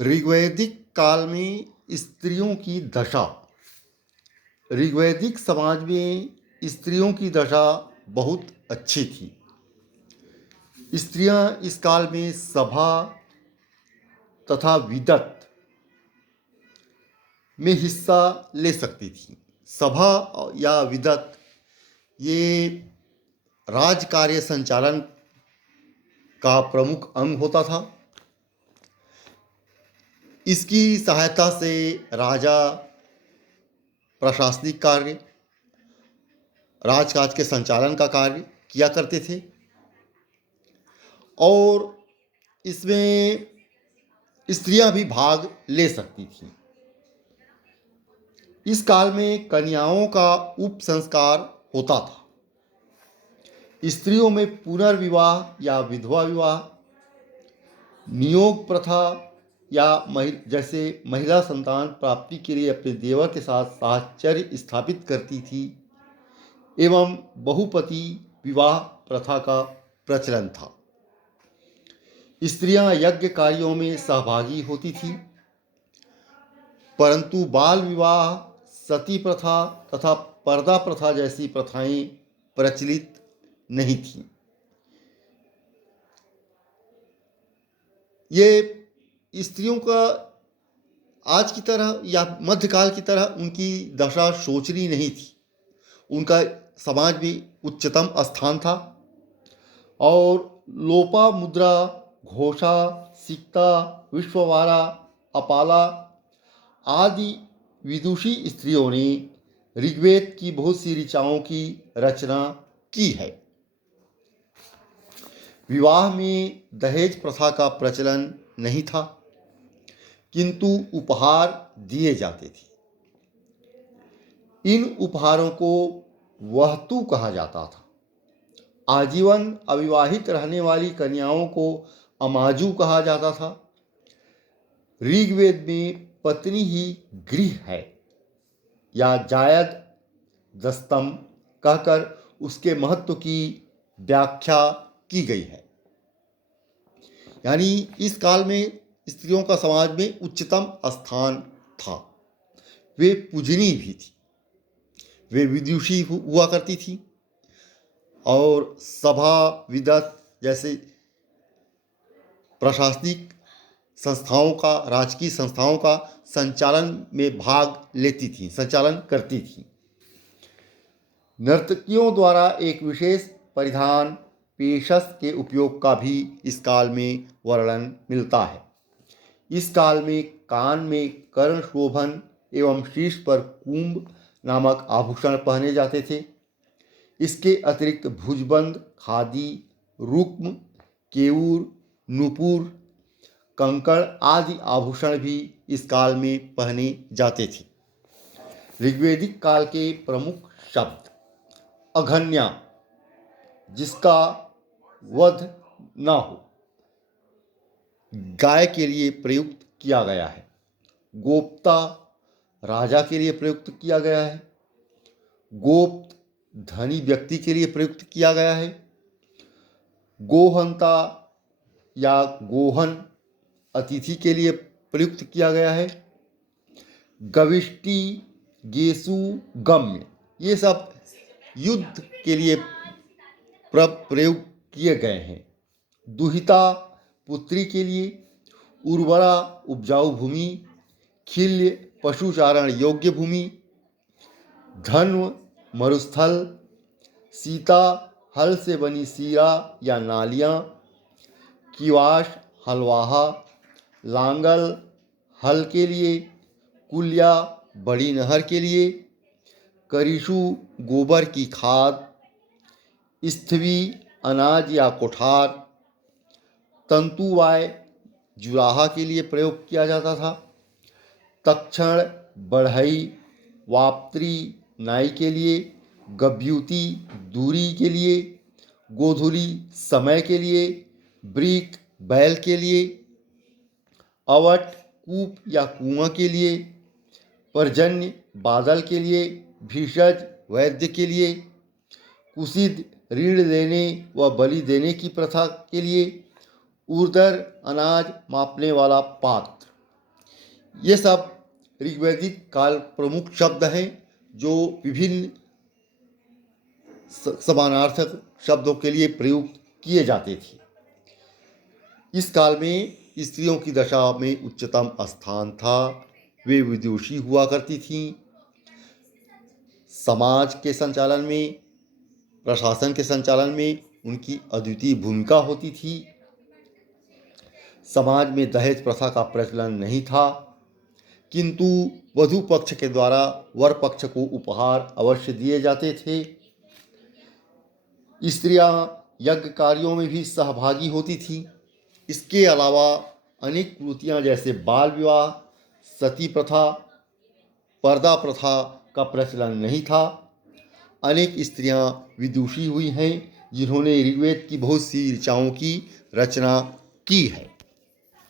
ऋग्वैदिक काल में स्त्रियों की दशा। ऋग्वैदिक समाज में स्त्रियों की दशा बहुत अच्छी थी। स्त्रियां इस काल में सभा तथा विदत में हिस्सा ले सकती थी। सभा या विदत ये राज कार्य संचालन का प्रमुख अंग होता था। इसकी सहायता से राजा प्रशासनिक कार्य, राजकाज के संचालन का कार्य किया करते थे और इसमें स्त्रियां भी भाग ले सकती थीं। इस काल में कन्याओं का उप संस्कार होता था। स्त्रियों में पुनर्विवाह या विधवा विवाह, नियोग प्रथा या जैसे महिला संतान प्राप्ति के लिए अपने देवर के साथ साहचर्य स्थापित करती थी एवं बहुपति विवाह प्रथा का प्रचलन था। स्त्रियां यज्ञ कार्यों में सहभागी होती थीं, परंतु बाल विवाह, सती प्रथा तथा पर्दा प्रथा जैसी प्रथाएं प्रचलित नहीं थीं। ये स्त्रियों का आज की तरह या मध्यकाल की तरह उनकी दशा शोचनीय नहीं थी। उनका समाज में उच्चतम स्थान था और लोपा मुद्रा, घोषा, सिक्ता, विश्ववारा, अपाला आदि विदुषी स्त्रियों ने ऋग्वेद की बहुत सी ऋचाओं की रचना की है। विवाह में दहेज प्रथा का प्रचलन नहीं था, किंतु उपहार दिए जाते थे। इन उपहारों को वहतु कहा जाता था। आजीवन अविवाहित रहने वाली कन्याओं को अमाजू कहा जाता था। ऋग्वेद में पत्नी ही गृह है या जायद दस्तम कहकर उसके महत्व की व्याख्या की गई है। यानी इस काल में स्त्रियों का समाज में उच्चतम स्थान था। वे पूजनीय भी थी, वे विदुषी हुआ करती थी और सभा विदत जैसे प्रशासनिक संस्थाओं का, राजकीय संस्थाओं का संचालन में भाग लेती थी, संचालन करती थी। नर्तकियों द्वारा एक विशेष परिधान पेशस के उपयोग का भी इस काल में वर्णन मिलता है। इस काल में कान में कर्ण शोभन एवं शीर्ष पर कुंभ नामक आभूषण पहने जाते थे। इसके अतिरिक्त भुजबंद, खादी, रुक्म, केऊर, नूपुर, कंकड़ आदि आभूषण भी इस काल में पहने जाते थे। ऋग्वैदिक काल के प्रमुख शब्द अघन्या, जिसका वध न हो, गाय के लिए प्रयुक्त किया गया है। गोप्ता, राजा के लिए प्रयुक्त किया गया है। गोप्त, धनी व्यक्ति के लिए प्रयुक्त किया गया है। गोहंता या गोहन, अतिथि के लिए प्रयुक्त किया गया है। गविष्टि, गेसु, गम्य, ये सब युद्ध के लिए प्रयोग किए गए हैं। दुहिता, पुत्री के लिए। उर्वरा, उपजाऊ भूमि। खिल्य, पशुचारण योग्य भूमि। धन्व, मरुस्थल। सीता, हल से बनी सीरा या नालियाँ। किवाश, हलवाहा। लांगल, हल के लिए। कुल्या, बड़ी नहर के लिए। करिशु, गोबर की खाद। स्थवी, अनाज या कोठार। तंतुवाय, जुराहा के लिए प्रयोग किया जाता था। तक्षण, बढ़ई। वाप्त्री, नाई के लिए। गभ्युति, दूरी के लिए। गोधुली, समय के लिए। ब्रीक, बैल के लिए। अवट, कूप या कुआं के लिए। पर्जन्य, बादल के लिए। भीषज, वैद्य के लिए। कुसिद, ऋण लेने व बलि देने की प्रथा के लिए। उर्दर, अनाज मापने वाला पात्र। ये सब ऋग्वैदिक काल प्रमुख शब्द हैं जो विभिन्न समानार्थक शब्दों के लिए प्रयुक्त किए जाते थे। इस काल में स्त्रियों की दशा में उच्चतम स्थान था। वे विदुषी हुआ करती थीं। समाज के संचालन में, प्रशासन के संचालन में उनकी अद्वितीय भूमिका होती थी। समाज में दहेज प्रथा का प्रचलन नहीं था, किंतु वधू पक्ष के द्वारा वर पक्ष को उपहार अवश्य दिए जाते थे। स्त्रियां यज्ञ कार्यों में भी सहभागी होती थीं। इसके अलावा अनेक कुरीतियां जैसे बाल विवाह, सती प्रथा, पर्दा प्रथा का प्रचलन नहीं था। अनेक स्त्रियां विदुषी हुई हैं जिन्होंने ऋग्वेद की बहुत सी ऋचाओं की रचना की है।